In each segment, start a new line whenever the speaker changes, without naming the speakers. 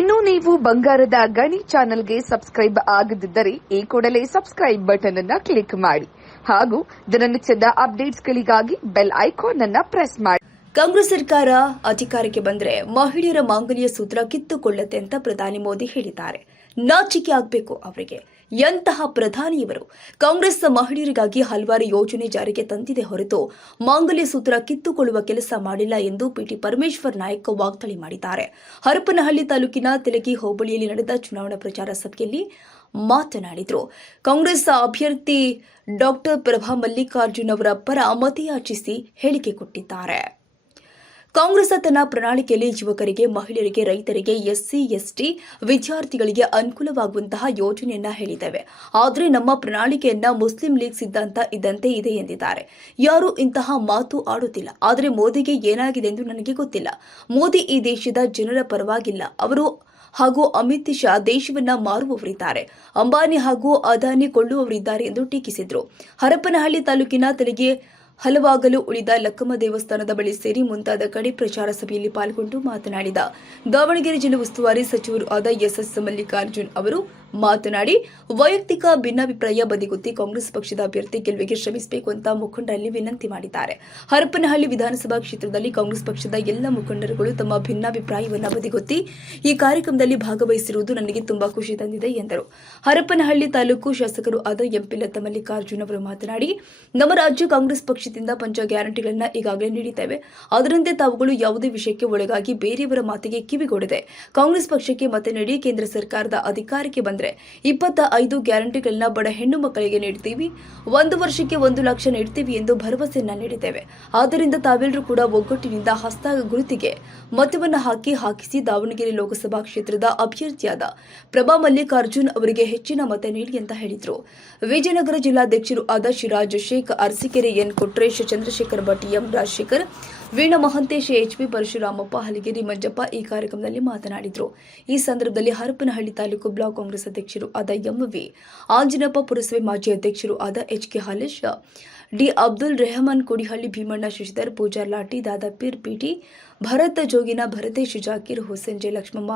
ಇನ್ನು ನೀವು ಬಂಗಾರದ ಗಣಿ ಚಾನೆಲ್ಗೆ ಸಬ್ಸ್ಕ್ರೈಬ್ ಆಗದಿದ್ದರೆ ಈ ಕೂಡಲೇ ಸಬ್ಸ್ಕ್ರೈಬ್ ಬಟನ್ ಅನ್ನ ಕ್ಲಿಕ್ ಮಾಡಿ ಹಾಗೂ ದಿನನಿತ್ಯದ ಅಪ್ಡೇಟ್ಸ್ಗಳಿಗಾಗಿ ಬೆಲ್ ಐಕಾನ್ ಅನ್ನ ಪ್ರೆಸ್ ಮಾಡಿ.
ಕಾಂಗ್ರೆಸ್ ಸರ್ಕಾರ ಅಧಿಕಾರಕ್ಕೆ ಬಂದ್ರೆ ಮಹಿಳೆಯರ ಮಾಂಗಲ್ಯ ಸೂತ್ರ ಕಿತ್ತುಕೊಳ್ಳುತ್ತೆ ಅಂತ ಪ್ರಧಾನಿ ಮೋದಿ ಹೇಳಿದ್ದಾರೆ. ನಾಚಿಕೆ ಆಗಬೇಕು ಅವರಿಗೆ. ಎಂತಹ ಪ್ರಧಾನಿಯವರು ಕಾಂಗ್ರೆಸ್ ಮಹಿಳೆಯರಿಗಾಗಿ ಹಲವಾರು ಯೋಜನೆ ಜಾರಿಗೆ ತಂದಿದೆ ಹೊರತು ಮಾಂಗಲ್ಯ ಸೂತ್ರ ಕಿತ್ತುಕೊಳ್ಳುವ ಕೆಲಸ ಮಾಡಿಲ್ಲ ಎಂದು ಪಿಟಿ ಪರಮೇಶ್ವರ್ ನಾಯಕ್ ವಾಗ್ದಾಳಿ ಮಾಡಿದ್ದಾರೆ. ಹರಪನಹಳ್ಳಿ ತಾಲೂಕಿನ ತೆಲಗಿ ಹೋಬಳಿಯಲ್ಲಿ ನಡೆದ ಚುನಾವಣಾ ಪ್ರಚಾರ ಸಭೆಯಲ್ಲಿ ಮಾತನಾಡಿದರು. ಕಾಂಗ್ರೆಸ್ ಅಭ್ಯರ್ಥಿ ಡಾಕ್ಟರ್ ಪ್ರಭಾ ಮಲ್ಲಿಕಾರ್ಜುನ್ ಅವರ ಪರ ಮತಯಾಚಿಸಿ ಹೇಳಿಕೆ ಕೊಟ್ಟಿದ್ದಾರೆ. ಕಾಂಗ್ರೆಸ್ ತನ್ನ ಪ್ರಣಾಳಿಕೆಯಲ್ಲಿ ಯುವಕರಿಗೆ, ಮಹಿಳೆಯರಿಗೆ, ರೈತರಿಗೆ, ಎಸ್ಸಿ, ಎಸ್ಟಿ ವಿದ್ಯಾರ್ಥಿಗಳಿಗೆ ಅನುಕೂಲವಾಗುವಂತಹ ಯೋಜನೆಯನ್ನ ಹೇಳಿದ್ದೇವೆ. ಆದರೆ ನಮ್ಮ ಪ್ರಣಾಳಿಕೆಯನ್ನ ಮುಸ್ಲಿಂ ಲೀಗ್ ಸಿದ್ಧಾಂತ ಇದ್ದಂತೆ ಇದೆ ಎಂದಿದ್ದಾರೆ. ಯಾರು ಇಂತಹ ಮಾತು ಆಡುತ್ತಿಲ್ಲ. ಆದರೆ ಮೋದಿಗೆ ಏನಾಗಿದೆ ಎಂದು ನನಗೆ ಗೊತ್ತಿಲ್ಲ. ಮೋದಿ ಈ ದೇಶದ ಜನರ ಪರವಾಗಿಲ್ಲ. ಅವರು ಹಾಗೂ ಅಮಿತ್ ಶಾ ದೇಶವನ್ನ ಮಾರುವವರಿದ್ದಾರೆ. ಅಂಬಾನಿ ಹಾಗೂ ಅದಾನಿ ಕೊಳ್ಳುವವರಿದ್ದಾರೆ ಎಂದು ಟೀಕಿಸಿದರು. ಹರಪನಹಳ್ಳಿ ತಾಲೂಕಿನ ತೆರಿಗೆ ಹಲವಾಗಲು ಉಳಿದ ಲಕ್ಕಮ್ಮ ದೇವಸ್ಥಾನದ ಬಳಿ ಸೇರಿ ಮುಂತಾದ ಕಡೆ ಪ್ರಚಾರ ಸಭೆಯಲ್ಲಿ ಪಾಲ್ಗೊಂಡು ಮಾತನಾಡಿದ ದಾವಣಗೆರೆ ಜಿಲ್ಲಾ ಉಸ್ತುವಾರಿ ಸಚಿವರು ಆದ ಎಸ್ಎಸ್ ಮಲ್ಲಿಕಾರ್ಜುನ್ ಅವರು ಮಾತನಾಡಿ, ವೈಯಕ್ತಿಕ ಭಿನ್ನಾಭಿಪ್ರಾಯ ಬದಿಗೊತ್ತಿ ಕಾಂಗ್ರೆಸ್ ಪಕ್ಷದ ಅಭ್ಯರ್ಥಿ ಗೆಲುವಿಗೆ ಶ್ರಮಿಸಬೇಕು ಅಂತ ಮುಖಂಡರಲ್ಲಿ ವಿನಂತಿ ಮಾಡಿದ್ದಾರೆ. ಹರಪನಹಳ್ಳಿ ವಿಧಾನಸಭಾ ಕ್ಷೇತ್ರದಲ್ಲಿ ಕಾಂಗ್ರೆಸ್ ಪಕ್ಷದ ಎಲ್ಲ ಮುಖಂಡರುಗಳು ತಮ್ಮ ಭಿನ್ನಾಭಿಪ್ರಾಯವನ್ನು ಬದಿಗೊತ್ತಿ ಈ ಕಾರ್ಯಕ್ರಮದಲ್ಲಿ ಭಾಗವಹಿಸಿರುವುದು ನನಗೆ ತುಂಬಾ ಖುಷಿ ತಂದಿದೆ ಎಂದರು. ಹರಪನಹಳ್ಳಿ ತಾಲೂಕು ಶಾಸಕರು ಆದ ಎಂಪಿಲತ್ತ ಲತಾ ಮಲ್ಲಿಕಾರ್ಜುನ್ ಅವರು ಮಾತನಾಡಿ, ನಮ್ಮ ರಾಜ್ಯ ಕಾಂಗ್ರೆಸ್ ಪಕ್ಷದಿಂದ ಪಂಚ ಗ್ಯಾರಂಟಿಗಳನ್ನು ಈಗಾಗಲೇ ನೀಡಿದ್ದೇವೆ. ಅದರಂತೆ ತಾವುಗಳು ಯಾವುದೇ ವಿಷಯಕ್ಕೆ ಒಳಗಾಗಿ ಬೇರೆಯವರ ಮಾತಿಗೆ ಕಿವಿಗೊಡದೆ ಕಾಂಗ್ರೆಸ್ ಪಕ್ಷಕ್ಕೆ ಮತ ನೀಡಿ ಕೇಂದ್ರ ಸರ್ಕಾರದ ಅಧಿಕಾರಕ್ಕೆ ಬಂದ್ರೆ ಇಪ್ಪತ್ತ ಐದು ಗ್ಯಾರಂಟಿಗಳನ್ನ ಬಡ ಹೆಣ್ಣು ಮಕ್ಕಳಿಗೆ ನೀಡ್ತೀವಿ. ಒಂದು ವರ್ಷಕ್ಕೆ ಒಂದು ಲಕ್ಷ ನೀಡ್ತೀವಿ ಎಂದು ಭರವಸೆಯನ್ನ ನೀಡಿದ್ದೇವೆ. ಆದ್ದರಿಂದ ತಾವೆಲ್ಲರೂ ಕೂಡ ಒಗ್ಗಟ್ಟಿನಿಂದ ಹಸ್ತ ಗುರುತಿಗೆ ಮತವನ್ನು ಹಾಕಿ ಹಾಕಿಸಿ ದಾವಣಗೆರೆ ಲೋಕಸಭಾ ಕ್ಷೇತ್ರದ ಅಭ್ಯರ್ಥಿಯಾದ ಪ್ರಭಾ ಮಲ್ಲಿಕಾರ್ಜುನ್ ಅವರಿಗೆ ಹೆಚ್ಚಿನ ಮತ ನೀಡಿ ಅಂತ ಹೇಳಿದರು. ವಿಜಯನಗರ ಜಿಲ್ಲಾಧ್ಯಕ್ಷರು ಆದ Siraj Shaikh Arsikere N Kotresh, Chandrashekhar Bhat, M Rajashekhar Veena Mahantesh HP Parashuramappa, Halageri Manjappa ಈ ಕಾರ್ಯಕ್ರಮದಲ್ಲಿ ಮಾತನಾಡಿದರು. ಈ ಸಂದರ್ಭದಲ್ಲಿ ಹರಪನಹಳ್ಳಿ ತಾಲೂಕು ಬ್ಲಾಕ್ ಕಾಂಗ್ರೆಸ್ ಅಧ್ಯಕ್ಷರು ಆದ ಎಂವಿ ಆಂಜನಪ್ಪ, ಪುರಸಭೆ ಮಾಜಿ ಅಧ್ಯಕ್ಷರು ಆದ H K Halesh, D Abdul Rehman, Kudihalli Bheemanna, Shashidhar, Pujar Lati Dadapeer PT Bharath, Jogina Bharatesh, Zakir, Hussain, J Lakshmamma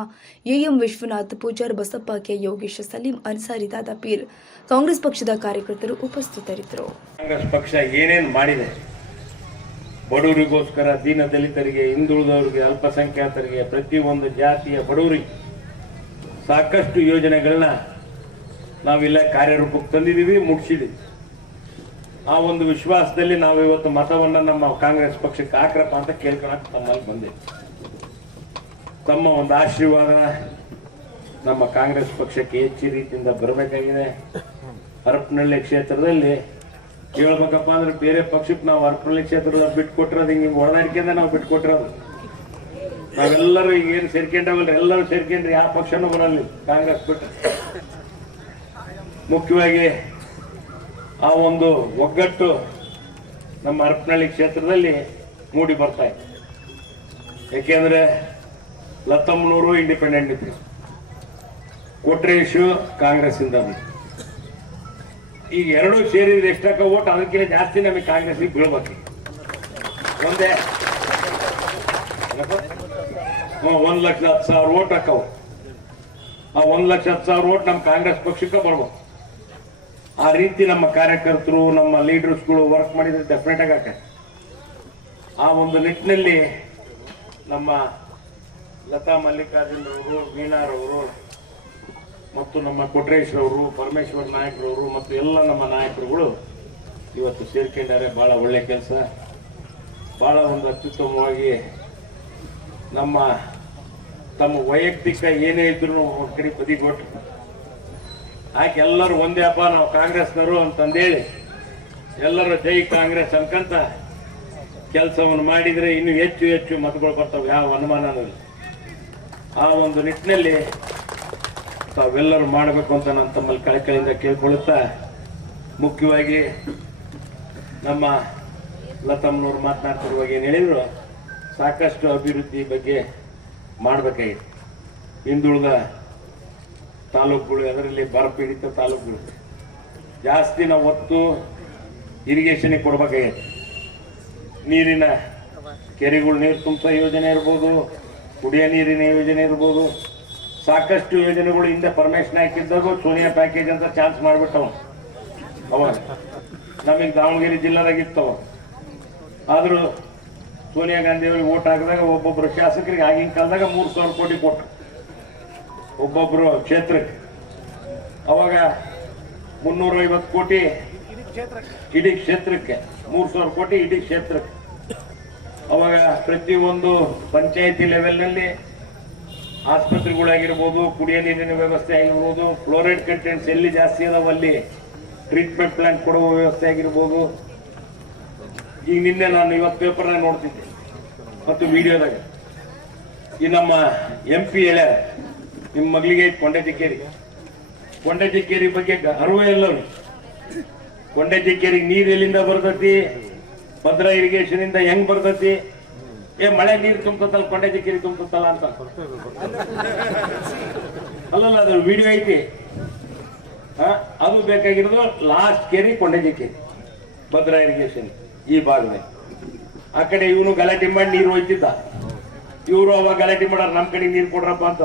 AM Vishwanath, Pujar Basappa, K Yogesh, Salim, Ansari Dadapeer Congress ಪಕ್ಷದ ಕಾರ್ಯಕರ್ತರು ಉಪಸ್ಥಿತರಿದ್ದರು.
ಕಾಂಗ್ರೆಸ್ ಪಕ್ಷ ಏನೇನು ಮಾಡಿದೆ ಬಡವರಿಗೋಸ್ಕರ ದೀನ ದಲಿತರಿಗೆ, ಹಿಂದುಳಿದವರಿಗೆ, ಅಲ್ಪಸಂಖ್ಯಾತರಿಗೆ, ಪ್ರತಿಯೊಂದು ಜಾತಿಯ ಬಡವರಿಗೆ ಸಾಕಷ್ಟು ಯೋಜನೆಗಳನ್ನ ನಾವಿಲ್ಲ ಕಾರ್ಯರೂಪಕ್ಕೆ ತಂದಿದ್ದೀವಿ ಮುಗಿಸಿದ್ದೀವಿ ಆ ಒಂದು ವಿಶ್ವಾಸದಲ್ಲಿ ನಾವು ಇವತ್ತು ಮತವನ್ನು ನಮ್ಮ ಕಾಂಗ್ರೆಸ್ ಪಕ್ಷಕ್ಕೆ ಹಾಕ್ರಪ್ಪ ಅಂತ ಕೇಳ್ಕೊಳಕ್ಕೆ ತಮ್ಮಲ್ಲಿ ಬಂದೆ. ತಮ್ಮ ಒಂದು ಆಶೀರ್ವಾದ ನಮ್ಮ ಕಾಂಗ್ರೆಸ್ ಪಕ್ಷಕ್ಕೆ ಹೆಚ್ಚು ರೀತಿಯಿಂದ ಬರಬೇಕಾಗಿದೆ. ಹರಪನಹಳ್ಳಿ ಕ್ಷೇತ್ರದಲ್ಲಿ ಹೇಳ್ಬೇಕಪ್ಪ ಅಂದ್ರೆ ಬೇರೆ ಪಕ್ಷಕ್ಕೆ ನಾವು ಅರ್ಪಣೆ ಕ್ಷೇತ್ರದ ಬಿಟ್ಕೊಟ್ಟಿರೋದು ಹಿಂಗೆ ಹೊಡೆದಾಡಿಕೆಯಿಂದ ನಾವು ಬಿಟ್ಕೊಟ್ಟಿರೋದು. ನಾವೆಲ್ಲರೂ ಈಗ ಏನು ಸೇರ್ಕೊಂಡವಲ್ಲ ಎಲ್ಲರೂ ಸೇರ್ಕೊಂಡ್ರಿ ಯಾವ ಪಕ್ಷನೂ ಬರಲ್ಲ ಕಾಂಗ್ರೆಸ್ ಬಿಟ್ಟು ಮುಖ್ಯವಾಗಿ ಆ ಒಂದು ಒಗ್ಗಟ್ಟು ನಮ್ಮ ಹರಪನಹಳ್ಳಿ ಕ್ಷೇತ್ರದಲ್ಲಿ ಮೂಡಿ ಬರ್ತಾ ಇತ್ತು ಯಾಕೆಂದ್ರೆ ಲತ್ತಮ್ಮನೂರು ಇಂಡಿಪೆಂಡೆಂಟ್ ಇದ್ರು. ಕೊಟ್ರೇಶು ಕಾಂಗ್ರೆಸ್ ಇಂದ ಬಂದ್ರು. ಈಗ ಎರಡು ಸೇರಿದ್ರೆ ಎಷ್ಟಕ್ಕ ಓಟ್ ಅದಕ್ಕಿಂತ ಜಾಸ್ತಿ ನಮಗೆ ಕಾಂಗ್ರೆಸ್ ಬೀಳ್ಬೇಕು. ಒಂದೇ. ಒಂದ್ ಲಕ್ಷ ಹತ್ತು ಸಾವಿರ ಓಟ್ ಹಾಕವು ಆ, ಒಂದ್ ಲಕ್ಷ ಹತ್ತು ಸಾವಿರ ಓಟ್ ನಮ್ಮ ಕಾಂಗ್ರೆಸ್ ಪಕ್ಷಕ್ಕೆ ಬರ್ಬೇಕು. ಆ ರೀತಿ ನಮ್ಮ ಕಾರ್ಯಕರ್ತರು, ನಮ್ಮ ಲೀಡರ್ಸ್ಗಳು ವರ್ಕ್ ಮಾಡಿದ್ರೆ ಡೆಫಿನೆಟ್ ಆಗಿ ಆ ಒಂದು ನಿಟ್ಟಿನಲ್ಲಿ ನಮ್ಮ ಲತಾ ಮಲ್ಲಿಕಾರ್ಜುನ್ ಅವರು ವೀಣಾರವರು ಮತ್ತು ನಮ್ಮ ಕೊಟ್ರೇಶ್ ಅವರು ಪರಮೇಶ್ವರ್ ನಾಯಕರವರು ಮತ್ತು ಎಲ್ಲ ನಮ್ಮ ನಾಯಕರುಗಳು ಇವತ್ತು ಸೇರ್ಕೊಂಡಾರೆ. ಬಹಳ ಒಳ್ಳೆ ಕೆಲಸ. ಬಹಳ ಒಂದು ಅತ್ಯುತ್ತಮವಾಗಿ ನಮ್ಮ, ತಮ್ಮ ವೈಯಕ್ತಿಕ ಏನೇ ಇದ್ರು ಅವ್ರ ಕಡೆ ಬದಿಗೊಟ್ಟು ಆಕೆ ಎಲ್ಲರೂ ಒಂದೇ ಹಬ್ಬ ನಾವು ಕಾಂಗ್ರೆಸ್ನವರು ಅಂತಂದೇಳಿ ಎಲ್ಲರೂ ಜೈ ಕಾಂಗ್ರೆಸ್ ಅನ್ಕಂತ ಕೆಲಸವನ್ನು ಮಾಡಿದರೆ ಇನ್ನೂ ಹೆಚ್ಚು ಹೆಚ್ಚು ಮತಗಳು ಬರ್ತವೆ. ಯಾವ ಅನುಮಾನನೂ ಇಲ್ಲ. ಆ ಒಂದು ನಿಟ್ಟಿನಲ್ಲಿ ತಾವೆಲ್ಲರೂ ಮಾಡಬೇಕು ಅಂತ ನಾನು ತಮ್ಮಲ್ಲಿ ಕಳಕಳಿಯಿಂದ ಕೇಳ್ಕೊಳ್ಳುತ್ತಾ ಮುಖ್ಯವಾಗಿ ನಮ್ಮ ಲತಮ್ಮನವ್ರು ಮಾತನಾಡ್ತಿರುವಾಗ ಏನು ಹೇಳಿದ್ರು, ಸಾಕಷ್ಟು ಅಭಿವೃದ್ಧಿ ಬಗ್ಗೆ ಮಾಡಬೇಕಾಗಿತ್ತು. ಹಿಂದುಳಿದ ತಾಲೂಕುಗಳು ಅದರಲ್ಲಿ ಬರಪೀಡಿತ ತಾಲೂಕುಗಳು. ಜಾಸ್ತಿ ನಾವು ಒತ್ತು ಇರಿಗೇಷನ್ಗೆ ಕೊಡಬೇಕಾಗಿತ್ತು. ನೀರಿನ ಕೆರೆಗಳು ನೀರು ತುಂಬಿಸೋ ಯೋಜನೆ ಇರ್ಬೋದು, ಕುಡಿಯೋ ನೀರಿನ ಯೋಜನೆ ಇರ್ಬೋದು ಸಾಕಷ್ಟು ಯೋಜನೆಗಳು ಹಿಂದೆ ಪರ್ಮಿಷನ್ ಹಾಕಿದ್ದಾಗ ಸೋನಿಯಾ ಪ್ಯಾಕೇಜ್ ಅಂತ ಚಾನ್ಸ್ ಮಾಡ್ಬಿಟ್ಟವ. ಅವಾಗ ನಮಗೆ ದಾವಣಗೆರೆ ಜಿಲ್ಲಾದಾಗಿತ್ತವ. ಆದರೂ ಸೋನಿಯಾ ಗಾಂಧಿ ಅವರಿಗೆ ಓಟ್ ಹಾಕಿದಾಗ ಒಬ್ಬೊಬ್ರು ಶಾಸಕರಿಗೆ ಆಗಿನ ಕಾಲದಾಗ ಮೂರು ಸಾವಿರ ಕೋಟಿ ಕೊಟ್ಟರು ಒಬ್ಬೊಬ್ರು ಕ್ಷೇತ್ರಕ್ಕೆ. ಅವಾಗ ಮುನ್ನೂರ ಐವತ್ತು ಕೋಟಿ ಇಡೀ ಕ್ಷೇತ್ರಕ್ಕೆ. ಮೂರು ಸಾವಿರ ಕೋಟಿ ಇಡೀ ಕ್ಷೇತ್ರಕ್ಕೆ. ಅವಾಗ ಪ್ರತಿಯೊಂದು ಪಂಚಾಯತಿ ಲೆವೆಲ್ನಲ್ಲಿ ಆಸ್ಪತ್ರೆಗಳಾಗಿರ್ಬೋದು, ಕುಡಿಯ ನೀರಿನ ವ್ಯವಸ್ಥೆ ಆಗಿರ್ಬೋದು ಫ್ಲೋರೈಡ್ ಕಂಟೆಂಟ್ಸ್ ಎಲ್ಲಿ ಜಾಸ್ತಿ ಅದಾವ ಅಲ್ಲಿ ಟ್ರೀಟ್ಮೆಂಟ್ ಪ್ಲಾಂಟ್ ಕೊಡುವ ವ್ಯವಸ್ಥೆ ಆಗಿರ್ಬೋದು. ಈಗ ನಿನ್ನೆ ನಾನು ಇವತ್ತು ಪೇಪರ್ನಾಗ ನೋಡ್ತಿದ್ದೆ, ಮತ್ತು ವಿಡಿಯೋದಾಗ. ಈ ನಮ್ಮ ಎಂ ಪಿ ಹೇಳ್ಯಾರ, ನಿಮ್ಮ ಮಗಳಿಗೆ ಕೊಂಡೆಜಿಕ್ಕೇರಿ ಕೊಂಡೆಜಿಕ್ಕೇರಿ ಬಗ್ಗೆ ಅರಿವೇ ಅವ್ರಿಗೆ ಕೊಂಡೆಜಿಕ್ಕೇರಿಗೆ ನೀರು ಎಲ್ಲಿಂದ ಬರ್ತೈತಿ? ಭದ್ರಾ ಇರಿಗೇಷನ್ ಇಂದ ಹೆಂಗ್ ಬರ್ತೈತಿ? ಏ, ಮಳೆ ನೀರು ತುಂಬತ್ತಲ್ಲ ಕೊಂಡೆಜಿ ಕೆರಿ ತುಂಬುತ್ತಲ್ಲ ಅಂತ. ಅಲ್ಲಲ್ಲ, ಅದು ವಿಡಿಯೋ ಐತಿ. ಅದು ಬೇಕಾಗಿರೋದು ಲಾಸ್ಟ್ ಕೇರಿ ಕೊಂಡೆಜಿಕ್ಕೇರಿ ಭದ್ರಾ ಇರಿಗೇಷನ್ ಈ ಭಾಗದಲ್ಲಿ ಆ ಕಡೆ ಇವನು ಗಲಾಟೆ ಮಾಡಿ ನೀರು ಹೋಯ್ತಿದ್ದ. ಇವರು ಅವಾಗ ಗಲಾಟೆ ಮಾಡಾರ ನಮ್ಮ ಕಡೆ ನೀರು ಕೊಡ್ರಪ್ಪ ಅಂತ.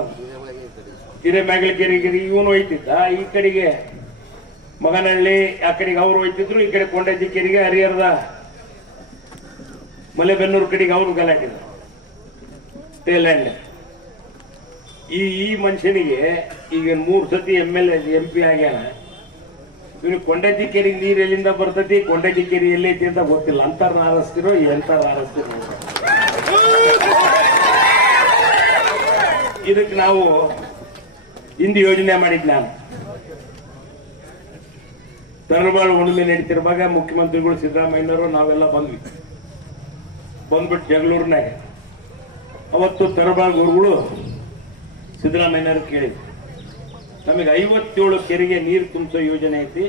ಹಿರೇಮ್ಯಾಗಲಕೆರೆಗೆ ಇವನು ಹೋಯ್ತಿದ್ದ. ಈ ಕಡೆಗೆ ಮಗನಹಳ್ಳಿ, ಆ ಕಡೆಗೆ ಅವ್ರು ಹೋಯ್ತಿದ್ರು, ಈ ಕಡೆ ಕೊಂಡಜ್ಜಿಕೆರೆಗೆ ಹರಿಹರದ ಮಲೆಬೆನ್ನೂರು ಕಡೆಗೆ ಅವನು ಗಲಾಟೆ ಟೇಲ್ಯಾಂಡ್ ಈ ಈ ಮನುಷ್ಯನಿಗೆ ಈಗ ಮೂರು ಸತಿ ಎಂ ಎಲ್ ಎಂ ಪಿ ಆಗ್ಯಾನ. ಇವನು ಕೊಂಡಜ್ಜಿಕೆರೆಗೆ ನೀರು ಎಲ್ಲಿಂದ ಬರ್ತೈತಿ ಕೊಂಡಜ್ಜಿಕೆರೆ ಎಲ್ಲೈತಿ ಅಂತ ಗೊತ್ತಿಲ್ಲ. ಅಂತಾರ ಈ ಎಂತಾರ ಆರಸ್ತಿರೋ. ಇದಕ್ಕೆ ನಾವು ಹಿಂದೆ ಯೋಜನೆ ಮಾಡಿದ್ ನಾನು ತರಬಾಳು ಹುಣ್ಣಿಮೆ ನಡೀತಿರುವಾಗ ಮುಖ್ಯಮಂತ್ರಿಗಳು ಸಿದ್ದರಾಮಯ್ಯನವರು ನಾವೆಲ್ಲ ಬಂದ್ವಿ. ಬಂದ್ಬಿಟ್ಟು ಜಗಳೂರಿನಾಗ ಅವತ್ತು ತರಬಾಳ್ ಗುರುಗಳು ಸಿದ್ದರಾಮಯ್ಯನವ್ರು ಕೇಳಿದ್ರು. ನಮಗೆ ಐವತ್ತೇಳು ಕೆರೆಗೆ ನೀರು ತುಂಬಿಸೋ ಯೋಜನೆ ಐತಿ.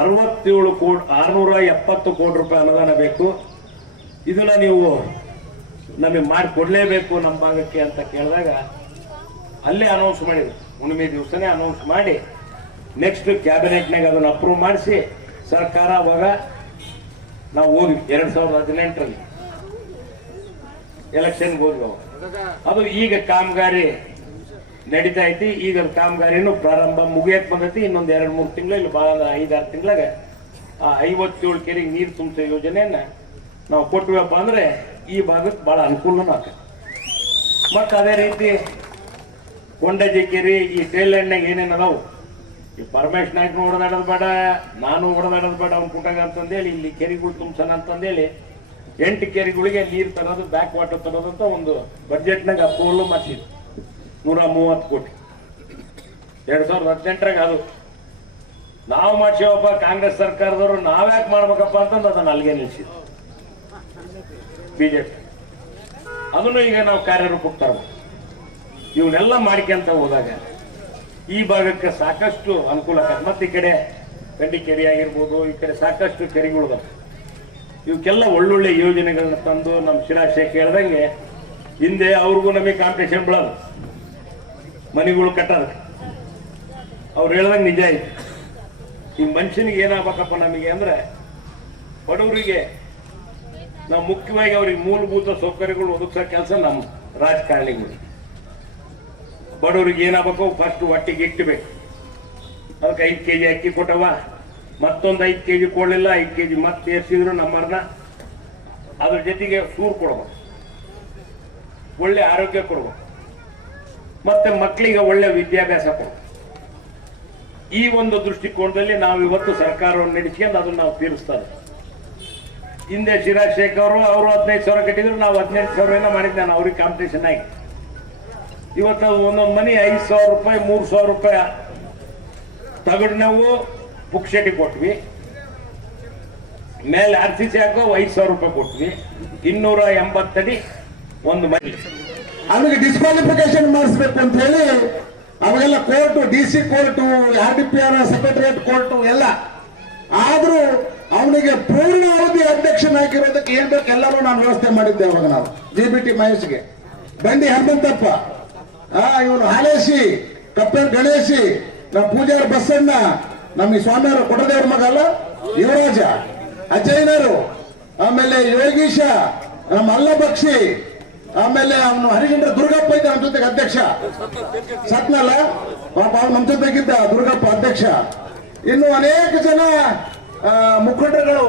ಅರವತ್ತೇಳು ಕೋಟಿ ಆರ್ನೂರ ಎಪ್ಪತ್ತು ಕೋಟಿ ರೂಪಾಯಿ ಅನುದಾನ ಬೇಕು. ಇದನ್ನ ನೀವು ನಮಗೆ ಮಾಡಿಕೊಡ್ಲೇಬೇಕು ನಮ್ಮ ಭಾಗಕ್ಕೆ ಅಂತ ಕೇಳಿದಾಗ ಅಲ್ಲೇ ಅನೌನ್ಸ್ ಮಾಡಿದ್ರು. ಹುಣ್ಣಿಮೆ ದಿವಸನೇ ಅನೌನ್ಸ್ ಮಾಡಿ ನೆಕ್ಸ್ಟ್ ಕ್ಯಾಬಿನೆಟ್ನಾಗ ಅದನ್ನು ಅಪ್ರೂವ್ ಮಾಡಿಸಿ ಸರ್ಕಾರ ಅವಾಗ ನಾವು ಹೋಗಿ ಎರಡು ಸಾವಿರದ ಹದಿನೆಂಟರಲ್ಲಿ. ಎಲೆಕ್ಷನ್ಗೆ ಹೋದ್ವಿ. ಅವಾಗ ಅದು ಈಗ ಕಾಮಗಾರಿ ನಡೀತಾ ಐತಿ. ಈಗ ಕಾಮಗಾರಿನೂ ಪ್ರಾರಂಭ ಮುಗಿಯಕ್ ಬಂದೈತಿ. ಇನ್ನೊಂದ್ ಎರಡ್ ಮೂರು ತಿಂಗಳು ಇಲ್ಲಿ ಬಹಳ ಐದಾರು ತಿಂಗಳಾಗ ಆ ಐವತ್ತೇಳು ಕೆರೆಗೆ ನೀರು ತುಂಬಿಸೋ ಯೋಜನೆಯನ್ನ ನಾವು ಕೊಟ್ವಪ್ಪ ಅಂದ್ರೆ ಈ ಭಾಗಕ್ಕೆ ಬಹಳ ಅನುಕೂಲನೂ ಆಕತಿ ಮತ್ತ ಅದೇ ರೀತಿ ಕೊಂಡಜಿ ಕೆರೆ ಈ ಟ್ರೇಲ್ಯಾಂಡ್ನಾಗ ಏನೇನು ಅದಾವು? ಈ ಪರಮೇಶ್ ನಾಯ್ಕನು ಹೊಡೆದಾಡೋದು ಬೇಡ ನಾನು ಹೊಡೆದಾಡೋದು ಬೇಡ ಅವ್ನ ಕುಟಂಗ ಅಂತಂದೇಳಿ ಇಲ್ಲಿ ಕೆರೆಗಳು ತುಂಬಿಸೋಣ ಅಂತಂದೇಳಿ ಎಂಟು ಕೆರೆಗಳಿಗೆ ನೀರು ತರೋದು ಬ್ಯಾಕ್ ವಾಟರ್ ತರೋದು ಅಂತ ಒಂದು ಬಜೆಟ್ನಾಗ ಅಪ್ರೂವಲ್ ಮಾಡಿಸಿದ್ರು. ನೂರ ಮೂವತ್ತು ಕೋಟಿ. ಎರಡ್ ಸಾವಿರದ ಹದಿನೆಂಟರಾಗ ಅದು. ನಾವು ಮಾಡ್ಸೇವಪ್ಪ ಕಾಂಗ್ರೆಸ್ ಸರ್ಕಾರದವರು ನಾವ್ಯಾಕೆ ಮಾಡ್ಬೇಕಪ್ಪ ಅಂತಂದು ಅದನ್ನ ಅಲ್ಲಿಗೆ ನಿಲ್ಸಿದ್ರು. ಬಿಜೆಪಿ ಅದನ್ನು ಈಗ ನಾವು ಕಾರ್ಯರೂಪಕ್ಕೆ ತರಬೇಕು. ಇವನ್ನೆಲ್ಲ ಮಾಡ್ಕೊಂತ ಹೋದಾಗ ಈ ಭಾಗಕ್ಕೆ ಸಾಕಷ್ಟು ಅನುಕೂಲ ಮತ್ತೆ ಈ ಕಡೆ ಗಂಡಿ ಕೆರೆ ಆಗಿರ್ಬೋದು, ಈ ಕಡೆ ಸಾಕಷ್ಟು ಕೆರೆಗಳು ಇವಕ್ಕೆಲ್ಲ ಒಳ್ಳೊಳ್ಳೆ ಯೋಜನೆಗಳನ್ನ ತಂದು ನಮ್ಮ ಶಿರಾಶೇಖ್ ಹೇಳ್ದಂಗೆ ಹಿಂದೆ ಅವ್ರಿಗೂ ನಮಗೆ ಕಾಂಪಿಟೇಷನ್ ಬಿಡೋದು. ಮನೆಗಳು ಕಟ್ಟೋದು. ಅವ್ರು ಹೇಳ್ದಂಗೆ ನಿಜ ಆಯ್ತು ಈ ಮನುಷ್ಯನಿಗೆ ಏನಾಗಬೇಕಪ್ಪ ನಮಗೆ ಅಂದ್ರೆ ಬಡವರಿಗೆ ನಾವು ಮುಖ್ಯವಾಗಿ ಅವ್ರಿಗೆ ಮೂಲಭೂತ ಸೌಕರ್ಯಗಳು ಒದಗಿಸೋ ಕೆಲಸ ನಮ್ಮ ರಾಜಕಾರಣಿಗಳು. ಬಡವರಿಗೆ ಏನಾಗಬೇಕು ಫಸ್ಟ್ ಒಟ್ಟಿಗೆ ಇಟ್ಟಬೇಕು ಅದಕ್ಕೆ ಐದು ಕೆ ಜಿ ಅಕ್ಕಿ ಕೊಟ್ಟವ ಮತ್ತೊಂದು ಐದು ಕೆ ಜಿ ಕೊಡಲಿಲ್ಲ, ಐದು ಕೆ ಜಿ ಮತ್ತೆ ಸೇರಿಸಿದ್ರು ನಮ್ಮನ್ನ ಅದ್ರ ಜೊತೆಗೆ ಸೂರು ಕೊಡ್ಬೇಕು. ಒಳ್ಳೆ ಆರೋಗ್ಯ ಕೊಡ್ಬೇಕು. ಮತ್ತೆ ಮಕ್ಕಳಿಗೆ ಒಳ್ಳೆ ವಿದ್ಯಾಭ್ಯಾಸ ಕೊಡ್ಬೇಕು. ಈ ಒಂದು ದೃಷ್ಟಿಕೋನದಲ್ಲಿ ನಾವು ಇವತ್ತು ಸರ್ಕಾರವನ್ನು ನಡೆಸ್ಕೊಂಡು ಅದನ್ನು ನಾವು ತೀರಿಸ್ತಾರೆ ಹಿಂದೆ ಶಿರಾಜ್ ಶೇಖ್ ಅವರು ಅವರು ಹದಿನೈದು ಸಾವಿರ ಕಟ್ಟಿದ್ರು, ನಾವು ಹದಿನೆಂಟು ಸಾವಿರ ಏನೋ ಮಾಡಿದ್ದೆ ನಾನು, ಅವ್ರಿಗೆ ಕಾಂಪಿಟೇಷನ್ ಆಗಿ. ಇವತ್ತು ಒಂದೊಂದು ಮನೆ ಐದು ಸಾವಿರ ರೂಪಾಯಿ, ಮೂರು ಸಾವಿರ ರೂಪಾಯಿ ತಗೊಂಡು ಪುಕ್ಷಟಿ ಕೊಟ್ವಿ. ಮೇಲೆ ಆರ್ ಸಿ ಸಿ ಹಾಕೋ ಐದು ಸಾವಿರ ರೂಪಾಯಿ ಕೊಟ್ವಿ. ಇನ್ನೂರ ಎಂಬತ್ತಡಿ ಒಂದು ಮನೆ.
ಅವನಿಗೆ ಡಿಸ್ಕ್ವಾಲಿಫಿಕೇಶನ್ ಮಾಡಿಸ್ಬೇಕು ಅಂತ ಹೇಳಿ ಅವಾಗೆಲ್ಲ court, D C court, R D P R, secretariat court ಎಲ್ಲ. ಆದ್ರೂ ಅವನಿಗೆ ಪೂರ್ಣ ಅವಧಿ ಅಧ್ಯಕ್ಷನಾಗಿರೋದಕ್ಕೆ ಏನ್ ಬೇಕು ಎಲ್ಲರೂ ನಾನು ವ್ಯವಸ್ಥೆ ಮಾಡಿದ್ದೆ ಅವಾಗ ನಾವು, ಜಿ ಬಿ ಟಿ ಮಹೇಶ್ಗೆ. ಬಂಡಿ ಹನುಮಂತಪ್ಪ ಆ, ಇವನು ಹಾಲೇಶಿ, ಕಪ್ಪೇರ್ ಗಣೇಶಿ, ನಮ್ಮ ಪೂಜಾರ ಬಸಣ್ಣ ನಮ್ಮ ಈ ಸ್ವಾಮಿಯವರು ಕೊಟ್ಟದೇವ್ರ ಮಗ ಅಲ್ಲ? ಯುವರಾಜ. ಅಜಯನರು ಆಮೇಲೆ ಯೋಗೀಶ, ನಮ್ಮ ಅಲ್ಲ ಬಕ್ಷಿ ಆಮೇಲೆ ಅವನು ಹರಿಗಿಂದ್ರ ದುರ್ಗಪ್ಪ ಇದ್ದ ನಮ್ಮ ಜೊತೆಗೆ ಅಧ್ಯಕ್ಷ. ಸತ್ನಲ್ಲ? ಪಾಪ ಅವ್ನು ನಮ್ಮ ಜೊತೆಗಿದ್ದ ದುರ್ಗಪ್ಪ ಅಧ್ಯಕ್ಷ. ಇನ್ನು ಅನೇಕ ಜನ ಮುಖಂಡರುಗಳು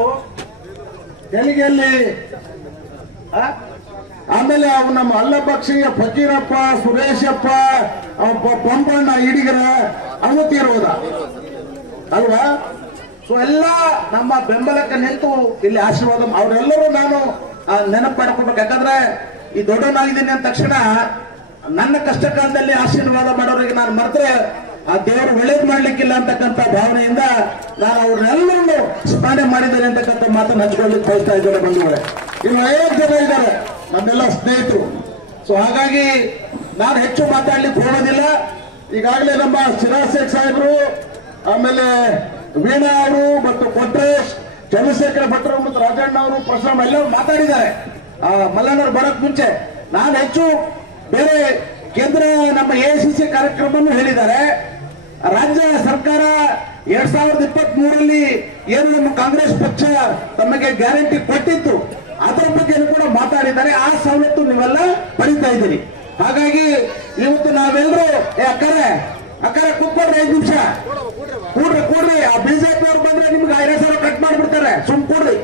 ಆ? ಆಮೇಲೆ ಅವ್ ನಮ್ಮ ಅಲ್ಲಪಕ್ಷಿಯ ಫಕೀರಪ್ಪ, ಸುರೇಶಪ್ಪ ಪಂಪಣ್ಣ ಇಡಿಗರ ಅವನು ತೀರೋದ ಅಲ್ವಾ? ಸೊ ಎಲ್ಲ ನಮ್ಮ ಬೆಂಬಲಕ್ಕೆ ನಿಂತು ಇಲ್ಲಿ ಆಶೀರ್ವಾದ ಅವರೆಲ್ಲರೂ ನಾನು ನೆನಪು ಮಾಡ್ಕೊಬೇಕು ಯಾಕಂದ್ರೆ ಈ ದೊಡ್ಡವನಾಗಿದ್ದೀನಿ ಅಂದ ತಕ್ಷಣ ನನ್ನ ಕಷ್ಟ ಕಾಲದಲ್ಲಿ ಆಶೀರ್ವಾದ ಮಾಡೋರಿಗೆ ನಾನು ಮರೆತ್ರೆ, ಆ ದೇವರು ಒಳ್ಳೇದು ಮಾಡ್ಲಿಕ್ಕಿಲ್ಲ ಅಂತಕ್ಕಂಥ ಭಾವನೆಯಿಂದ ನಾನು ಅವ್ರನ್ನೆಲ್ಲರನ್ನು ಸ್ಮರಣೆ ಮಾಡಿದ್ದೇನೆ ಅಂತಕ್ಕಂಥ ಮಾತನ್ನು ಹಂಚ್ಕೊಳ್ಳಿಕ್ಕೆ ಬಯಸ್ತಾ ಇದ್ದಾರೆ ಬಂಧುಗಳೇ. ಇನ್ನು ಅನೇಕ ಜನ ಇದ್ದಾರೆ, ನಮ್ಮೆಲ್ಲ ಸ್ನೇಹಿತರು. ಸೊ ಹಾಗಾಗಿ ನಾನು ಹೆಚ್ಚು ಮಾತಾಡ್ಲಿಕ್ಕೆ ಹೋಗೋದಿಲ್ಲ. ಈಗಾಗಲೇ ನಮ್ಮ ಶಿರಾ ಶೇಖ್ ಸಾಹೇಬರು ಆಮೇಲೆ ವೀಣಾ ಅವರು ಮತ್ತು ಕೊಟ್ರೇಶ್ ಚಂದ್ರಶೇಖರ ಭಟ್ರು ಮತ್ತು ರಾಜಣ್ಣ ಅವರು ಪ್ರಶ್ನೆ ಎಲ್ಲರೂ ಮಾತಾಡಿದ್ದಾರೆ. ಆ, ಮಲ್ಲಣ್ಣವ್ರು ಬರಕ್ ಮುಂಚೆ. ನಾನು ಹೆಚ್ಚು ಬೇರೆ ಕೇಂದ್ರ ನಮ್ಮ ಎಐಸಿಸಿ ಕಾರ್ಯಕ್ರಮವನ್ನು ಹೇಳಿದ್ದಾರೆ. ರಾಜ್ಯ ಸರ್ಕಾರ ಎರಡ್ ಸಾವಿರದ ಇಪ್ಪತ್ತ್ ಮೂರಲ್ಲಿ ಏನು ನಮ್ಮ ಕಾಂಗ್ರೆಸ್ ಪಕ್ಷ ತಮಗೆ ಗ್ಯಾರಂಟಿ ಕೊಟ್ಟಿತ್ತು ಅದರ ಬಗ್ಗೆ ಕೂಡ ಮಾತಾಡಿದ್ದಾರೆ. ಆ ಸವಲತ್ತು ನೀವೆಲ್ಲ ಪಡಿತಾ ಇದ್ದೀರಿ. ಹಾಗಾಗಿ ಇವತ್ತು ನಾವೆಲ್ಲರೂ ಏ ಅಕ್ಕರೆ ಕೂತ್ಕೊಡ್ರಿ ಐದು ನಿಮಿಷ. ಕೂಡ್ರಿ ಕೂಡ್ರಿ. ಆ ಬಿಜೆಪಿ ಅವ್ರು ಬಂದ್ರೆ ನಿಮ್ಗೆ ಐದು ಸಾವಿರ ಕಟ್ ಮಾಡ್ಬಿಡ್ತಾರೆ. ಸುಮ್ ಕೂಡ್ರಿ.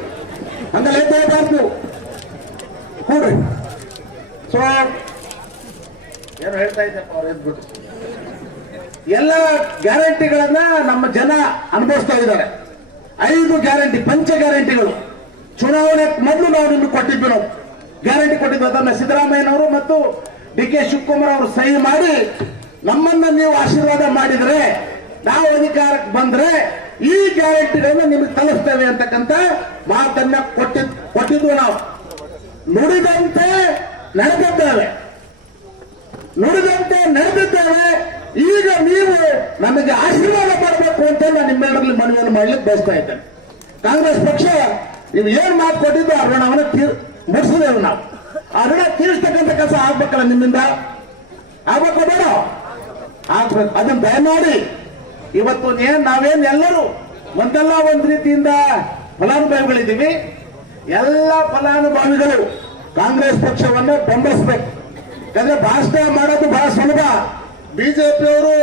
ಹಂಗಲ್ಲ ಎದ್ದು ಹೋಗ್ಬಾರ್ದು ಕೂಡ್ರಿ. ಸೊ ಏನು ಹೇಳ್ತಾ ಇದ್ದಪ್ಪ ಅವ್ರು ಎಲ್ಲ ಗ್ಯಾರಂಟಿಗಳನ್ನ ನಮ್ಮ ಜನ ಅನುಭವಿಸ್ತಾ ಇದ್ದಾರೆ. ಐದು ಗ್ಯಾರಂಟಿ ಪಂಚ ಗ್ಯಾರಂಟಿಗಳು. ಚುನಾವಣೆ ಮೊದಲು ನಾವು ನಿಮ್ಗೆ ಕೊಟ್ಟಿದ್ವಿ ನಾವು. ಗ್ಯಾರಂಟಿ ಕೊಟ್ಟಿದ್ವಿ. ಅದನ್ನ ಸಿದ್ದರಾಮಯ್ಯನವರು ಮತ್ತು ಡಿ ಕೆ ಶಿವಕುಮಾರ್ ಅವರು ಸಹಿ ಮಾಡಿ ನಮ್ಮನ್ನ ನೀವು ಆಶೀರ್ವಾದ ಮಾಡಿದ್ರೆ, ನಾವು ಅಧಿಕಾರಕ್ಕೆ ಬಂದ್ರೆ ಈ ಗ್ಯಾರಂಟಿಗಳನ್ನು ನಿಮಗೆ ತಲುಸ್ತೇವೆ ಅಂತಕ್ಕಂಥ ಮಾತನ್ನ ಕೊಟ್ಟಿದ್ ಕೊಟ್ಟಿದ್ವು ನಾವು. ನುಡಿದಂತೆ ನಡೆದಿದ್ದೇವೆ. ನುಡಿದಂತೆ ನಡೆದಿದ್ದೇವೆ. ಈಗ ನೀವು ನಮಗೆ ಆಶೀರ್ವಾದ ಮಾಡಬೇಕು ಅಂತ ನಾನು ನಿಮ್ಮೆಲ್ಲರಲ್ಲಿ ಮನವಿಯನ್ನು ಮಾಡ್ಲಿಕ್ಕೆ ಬಯಸ್ತಾ ಇದ್ದೇನೆ. ಕಾಂಗ್ರೆಸ್ ಪಕ್ಷ, ನೀವು ಏನ್ ಮಾತು ಕೊಟ್ಟಿದ್ದು ಆ ಋಣವನ್ನು ತೀರ್ ಮುಗಿಸಿದೆವು ನಾವು. ಆ ಋಣ ತೀರಿಸ್ತಕ್ಕಂಥ ಕೆಲಸ ಆಗ್ಬೇಕಲ್ಲ ನಿಮ್ಮಿಂದ? ಆಗ್ಬೇಕು ಬೇಡ? ಆಗ್ಬೇಕು ಅದನ್ನ ದಯಮಾಡಿ ಇವತ್ತು ಏನ್ ನಾವೇನ್ ಎಲ್ಲರೂ ಒಂದಲ್ಲ ಒಂದ್ ರೀತಿಯಿಂದ ಫಲಾನುಭವಿಗಳಿದ್ದೀವಿ. ಎಲ್ಲ ಫಲಾನುಭವಿಗಳು ಕಾಂಗ್ರೆಸ್ ಪಕ್ಷವನ್ನ ಬೆಂಬಲಿಸಬೇಕು. ಯಾಕಂದ್ರೆ ಭಾಷಣ ಮಾಡೋದು ಬಹಳ ಸುಲಭ. ಬಿಜೆಪಿಯವರು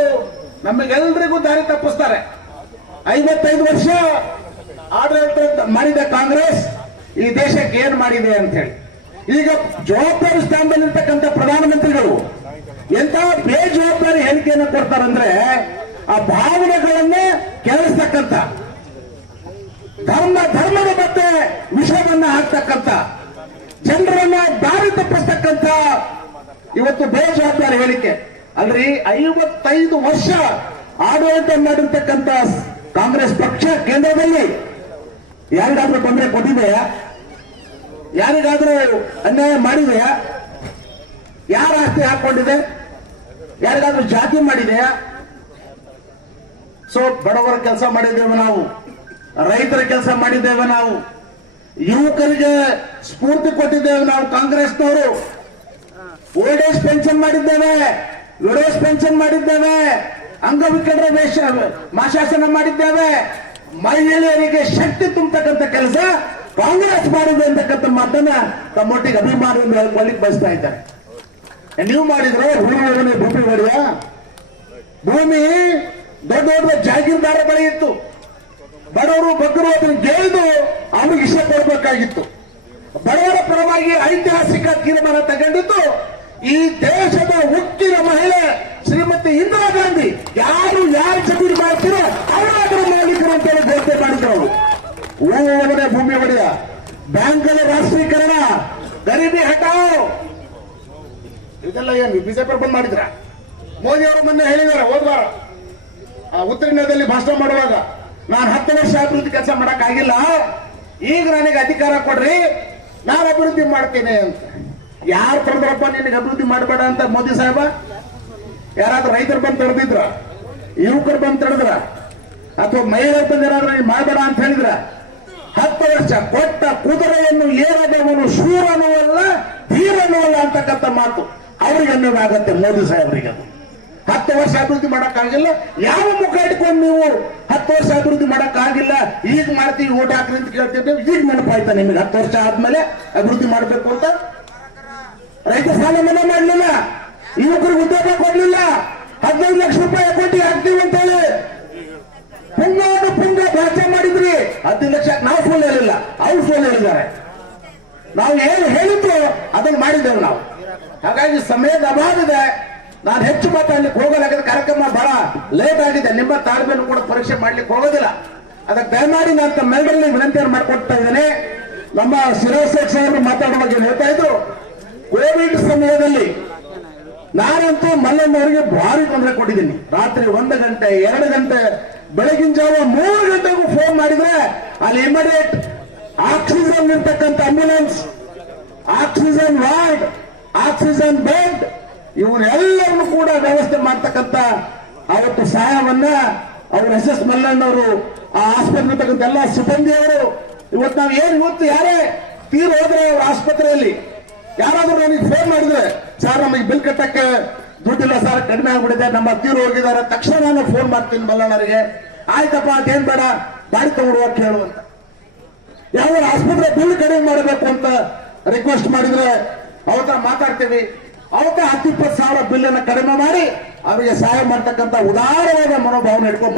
ನಮಗೆಲ್ರಿಗೂ ದಾರಿ ತಪ್ಪಿಸ್ತಾರೆ. ಐವತ್ತೈದು ವರ್ಷ ಆಡಳಿತ ಮಾಡಿದ ಕಾಂಗ್ರೆಸ್ ಈ ದೇಶಕ್ಕೆ ಏನ್ ಮಾಡಿದೆ ಅಂತ ಹೇಳಿ. ಈಗ ಜವಾಬ್ದಾರಿ ಸ್ಥಾನದಲ್ಲಿರ್ತಕ್ಕಂಥ ಪ್ರಧಾನಮಂತ್ರಿಗಳು ಎಂತ ಹೇಳಿಕೆಯನ್ನು ಕೊಡ್ತಾರಂದ್ರೆ ಆ ಭಾವನೆಗಳನ್ನೇ ಕೆಳಸ್ತಕ್ಕಂಥ ಧರ್ಮ, ಧರ್ಮದ ಮತ್ತೆ ವಿಷಯವನ್ನ ಹಾಕ್ತಕ್ಕಂಥ. ಜನರನ್ನ ದಾರಿ ತಪ್ಪಿಸ್ತಕ್ಕಂಥ ಇವತ್ತು ಬೇಜವಾಬ್ದಾರಿ ಹೇಳಿಕೆ. ಅಂದ್ರೆ ಐವತ್ತೈದು ವರ್ಷ ಆಡಳಿತ ಮಾಡಿರ್ತಕ್ಕಂಥ ಕಾಂಗ್ರೆಸ್ ಪಕ್ಷ ಕೇಂದ್ರದಲ್ಲಿ. ಯಾರಿಗಾದ್ರೂ ತೊಂದರೆ ಕೊಟ್ಟಿದೆಯಾ? ಯಾರಿಗಾದ್ರೂ ಅನ್ಯಾಯ ಮಾಡಿದೆಯಾ? ಯಾರ ಆಸ್ತಿ ಹಾಕೊಂಡಿದೆ? ಯಾರಿಗಾದ್ರೂ ಜಾತಿ ಮಾಡಿದೆಯಾ ಸೊ ಬಡವರ ಕೆಲಸ ಮಾಡಿದ್ದೇವೆ ನಾವು. ರೈತರ ಕೆಲಸ ಮಾಡಿದ್ದೇವೆ ನಾವು. ಯುವಕರಿಗೆ ಸ್ಫೂರ್ತಿ ಕೊಟ್ಟಿದ್ದೇವೆ ನಾವು ಕಾಂಗ್ರೆಸ್ನವರು. ಓಲ್ಡ್ ಏಜ್ ಪೆನ್ಷನ್ ಮಾಡಿದ್ದೇವೆ. ವಿಡೋಸ್ ಪೆನ್ಷನ್ ಮಾಡಿದ್ದೇವೆ. ಅಂಗವಿಕಲರ ವೇಷ ಮಾಶಾಸನ ಮಾಡಿದ್ದೇವೆ. ಮಹಿಳೆಯರಿಗೆ ಶಕ್ತಿ ತುಂಬತಕ್ಕಂಥ ಕೆಲಸ ಕಾಂಗ್ರೆಸ್ ಮಾಡಿದೆ ಅಂತಕ್ಕಂಥ ಮಾತನ್ನ ತಮ್ಮೊಟ್ಟಿಗೆ ಅಭಿಮಾನವನ್ನು ಹೇಳ್ಕೊಳ್ಳಿಕ್ ಬಯಸ್ತಾ ಇದ್ದಾರೆ. ನೀವು ಮಾಡಿದ್ರೆ ಹುಡುಗರೇ ಭೂಮಿ ಹೊಡೆಯ? ಭೂಮಿ ದೊಡ್ಡ ದೊಡ್ಡ ಜಾಗೀರ್ದಾರ ಬಳಿ ಇತ್ತು. ಬಡವರು ಬಗ್ಗರು ಅದನ್ನು ಗೆಲ್ದು ಅವ್ರಿಗೆ ಇಷ್ಟ ಪಡಬೇಕಾಗಿತ್ತು. ಬಡವರ ಪರವಾಗಿ ಐತಿಹಾಸಿಕ ತೀರ್ಮಾನ ತಗೊಂಡಿದ್ದು ಈ ದೇಶದ ಉಕ್ಕಿನ ಮಹಿಳೆ ಶ್ರೀಮತಿ ಇಂದಿರಾ ಗಾಂಧಿ. ಯಾರು ಯಾರು ಚಟುವಟಿಕೆ ಮಾಡ್ತೀರೋ ಅವರಾದರೂ ಮಾಲೀಕರು ಅಂತ ಹೇಳಿ ಘೋಷಣೆ ಮಾಡಿದ್ರು ಅವರು. ಊರೊಳಗಡೆ ಭೂಮಿ ಒಡೆಯ ಬ್ಯಾಂಕ್ಗಳ ರಾಷ್ಟ್ರೀಕರಣ. ಗರೀಬಿ ಹಟಾವ್ ಇದೆಲ್ಲ ಏನು ಬಿಜೆಪಿ ಬಂದ್ ಮಾಡಿದ್ರ? ಮೋದಿ ಅವರು ಮೊನ್ನೆ ಹೇಳಿದ್ದಾರೆ ಹೋದ್ವಾರ ಆ ಉತ್ತರಿನದಲ್ಲಿ ಭಾಷಣ ಮಾಡುವಾಗ, ನಾನು ಹತ್ತು ವರ್ಷ ಅಭಿವೃದ್ಧಿ ಕೆಲಸ ಮಾಡಕ್ ಆಗಿಲ್ಲ ಈಗ ನನಗೆ ಅಧಿಕಾರ ಕೊಡ್ರಿ, ನಾನು ಅಭಿವೃದ್ಧಿ ಮಾಡ್ತೇನೆ ಅಂತ. ಯಾರು ತಡೆದ್ರಪ್ಪ ನಿನಗೆ ಅಭಿವೃದ್ಧಿ ಮಾಡಬೇಡ ಅಂತ ಮೋದಿ ಸಾಹೇಬ? ಯಾರಾದ್ರೂ ರೈತರು ಬಂದು ತಡೆದಿದ್ರ ಯುವಕರು ಬಂದು ತಡೆದ್ರ ಅಥವಾ ಮಹಿಳೆಯರು ಬಂದು ಏನಾದ್ರೂ ನೀನ್ ಮಾಡಬೇಡ ಅಂತ ಹೇಳಿದ್ರ? ಹತ್ತು ವರ್ಷ ಕೊಟ್ಟ ಕುದುರೆಯನ್ನು ಏರದವನು ಶೂರನೂ ಅಲ್ಲ ಧೀರನೂ ಅಲ್ಲ ಅಂತಕ್ಕಂಥ ಮಾತು. ಅವರಿಗೆ ಅನ್ನೋದಾಗತ್ತೆ ಮೋದಿ ಸಾಹೇಬರಿಗೆ ಅದು. ಹತ್ತು ವರ್ಷ ಅಭಿವೃದ್ಧಿ ಮಾಡಕ್ಕಾಗಿಲ್ಲ. ಯಾವ ಮುಖ ಇಟ್ಕೊಂಡು ನೀವು ಹತ್ತು ವರ್ಷ ಅಭಿವೃದ್ಧಿ ಮಾಡಕ್ಕಾಗಿಲ್ಲ? ಈಗ ಮಾಡ್ತೀವಿ, ಓಟ್ ಹಾಕ್ರಿ ಅಂತ ಕೇಳ್ತಿದ್ದೆ ಈಗ ನೆನಪಾಯ್ತಾ ನಿಮಗೆ? ಹತ್ತು ವರ್ಷ ಆದ್ಮೇಲೆ ಅಭಿವೃದ್ಧಿ ಮಾಡಬೇಕು ಅಂತ? ರೈತ ಸಾಲ ಮನ್ನಾ ಮಾಡಲಿಲ್ಲ. ಯುವಕರಿಗೆ ಉದ್ಯೋಗ ಕೊಡ್ಲಿಲ್ಲ. ಹದಿನೈದು ಲಕ್ಷ ರೂಪಾಯಿ ಅಕೌಂಟ್ ಹಾಕ್ತೀವಿ ಅಂತ ಹೇಳಿ. ಪುಂಗವನ್ನು ಪುಂಗ ಭಾಷ ಮಾಡಿದ್ರಿ. ಹದಿನೈದು ಲಕ್ಷ ನಾವು ಸುಳ್ಳು ಹೇಳಿಲ್ಲ ಅವ್ರು ಸುಳ್ಳು ಹೇಳಿದ್ದಾರೆ ನಾವು ಏನು ಹೇಳಿದ್ರು ಅದನ್ನು ಮಾಡಿದ್ದೇವೆ ನಾವು. ಹಾಗಾಗಿ ಸಮಯದ ಅಭಾವ ಇದೆ ನಾನು ಹೆಚ್ಚು ಮಾತಾಡ್ಲಿಕ್ಕೆ ಯಾಕಂದ್ರೆ ಕಾರ್ಯಕ್ರಮ ಬಹಳ ಲೇಟ್ ಆಗಿದೆ. ನಿಮ್ಮ ತಾಳ್ಮೆಯನ್ನು ಕೂಡ ಪರೀಕ್ಷೆ ಮಾಡ್ಲಿಕ್ಕೆ ಹೋಗೋದಿಲ್ಲ. ಅದಕ್ಕೆ ದಯಮಾಡಿ ನಾನು ತಮ್ಮೆಲ್ಲರಲ್ಲಿ ವಿನಂತಿಯನ್ನು ಮಾಡ್ಕೊಡ್ತಾ ಇದ್ದೇನೆ. ನಮ್ಮ ಶಿರೋಶೇಖ್ ಸಾಹೇಬರು ಬಗ್ಗೆ ಹೇಳ್ತಾ ಇದ್ರು. ಕೋವಿಡ್ ಸಮಯದಲ್ಲಿ ನಾನಂತೂ ಮಲ್ಲಣ್ಣವರಿಗೆ ಭಾರಿ ತೊಂದರೆ ಕೊಟ್ಟಿದ್ದೀನಿ. ರಾತ್ರಿ ಒಂದು ಗಂಟೆ, ಎರಡು ಗಂಟೆ, ಬೆಳಗಿನ ಜಾವ ಮೂರು ಗಂಟೆಗೂ ಫೋನ್ ಮಾಡಿದ್ರೆ ಅಲ್ಲಿ ಇಮಿಡಿಯೇಟ್ ಆಕ್ಸಿಜನ್ ಇರ್ತಕ್ಕಂಥ ambulance oxygen ward oxygen bed ಇವರೆಲ್ಲರನ್ನು ಕೂಡ ವ್ಯವಸ್ಥೆ ಮಾಡ್ತಕ್ಕಂತ ಅವತ್ತು ಸಹಾಯವನ್ನ ಅವ್ರ ಎಸ್ ಎಸ್ ಮಲ್ಲಣ್ಣವರು, ಆ ಆಸ್ಪತ್ರೆ ಇರ್ತಕ್ಕಂಥ ಎಲ್ಲ ಸಿಬ್ಬಂದಿಯವರು ಇವತ್ತು ನಾವು ಏನ್ ಇವತ್ತು ಯಾರೇ ತೀರ್ ಹೋದ್ರೆ ಅವ್ರ ಆಸ್ಪತ್ರೆಯಲ್ಲಿ, ಯಾರಾದ್ರೂ ನನಗೆ ಫೋನ್ ಮಾಡಿದ್ರೆ, ಸರ್ ನಮಗೆ ಬಿಲ್ ಕಟ್ಟಕ್ಕೆ ದುಡ್ಡಿಲ್ಲ ಸರ್, ಕಡಿಮೆ ಆಗ್ಬಿಟ್ಟಿದೆ, ನಮ್ಮ ತೀರು ಹೋಗಿದ್ದಾರೆ, ತಕ್ಷಣ ನಾನು ಫೋನ್ ಮಾಡ್ತೀನಿ ಮಲ್ಲಣ್ಣರಿಗೆ. ಆಯ್ತಪ್ಪ, ಅದೇನ್ ಬೇಡ ಗಾಡಿ ತಗೊಂಡು ಅಂತ ಯಾವ ಆಸ್ಪತ್ರೆ ಬಿಲ್ ಕಡಿಮೆ ಮಾಡಬೇಕು ಅಂತ ರಿಕ್ವೆಸ್ಟ್ ಮಾಡಿದ್ರೆ ಅವತ್ತ ಮಾತಾಡ್ತೀವಿ. ಅವತ್ತ ಹತ್ತಿಪ್ಪತ್ತು ಸಾವಿರ ಬಿಲ್ ಅನ್ನು ಕಡಿಮೆ ಮಾಡಿ, ಅವರಿಗೆ ಸಹಾಯ ಮಾಡ್ತಕ್ಕಂಥ ಉದಾರವಾದ ಮನೋಭಾವನೆ ಇಟ್ಕೊಂಡು